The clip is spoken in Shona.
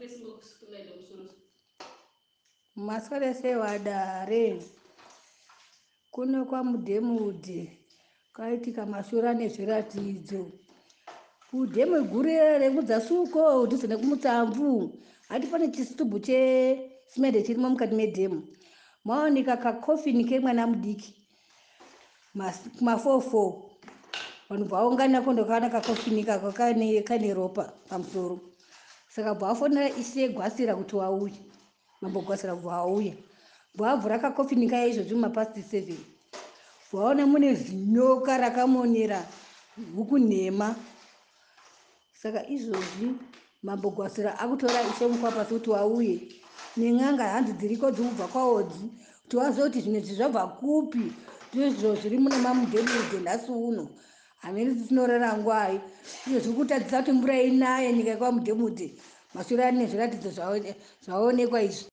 Facebook kunaida musoro. Maswara sewadare kuno kwa mudhemudhe kaitika mashura nezviratidzo. Mudhemu gure remudzasuko udhuze nekumutsamvu hati pane chisitubhu chesimende chirimo mukati medhemu. Maoneka kakofini kemwana mudiki mafofo vanhu vaungana kundokana kakofini kako kane ropa pamusoro. Saka bvafonera ishe gwasira kuti wauye mambogwasira kubva auya bvavhura kakofini kaya izvozvi mapasti 7 vaona mune zinyoka rakamonera huku nhema. Saka izvozvi mambogwasira akutora ishe mukwapasi kuti wauye nen'anga hanzi dziriko dzikubva kwaodzi kuti wazoti zvimwe zvabva kupi ndizvo zviri mune mamudhemudhe nhasi uno hamene tisinorara ngwai izvo zviri kutadzisa kuti mvura inaye nyika yekwamudhemudhe mashure ane zviratidzo zvaonekwa izvi.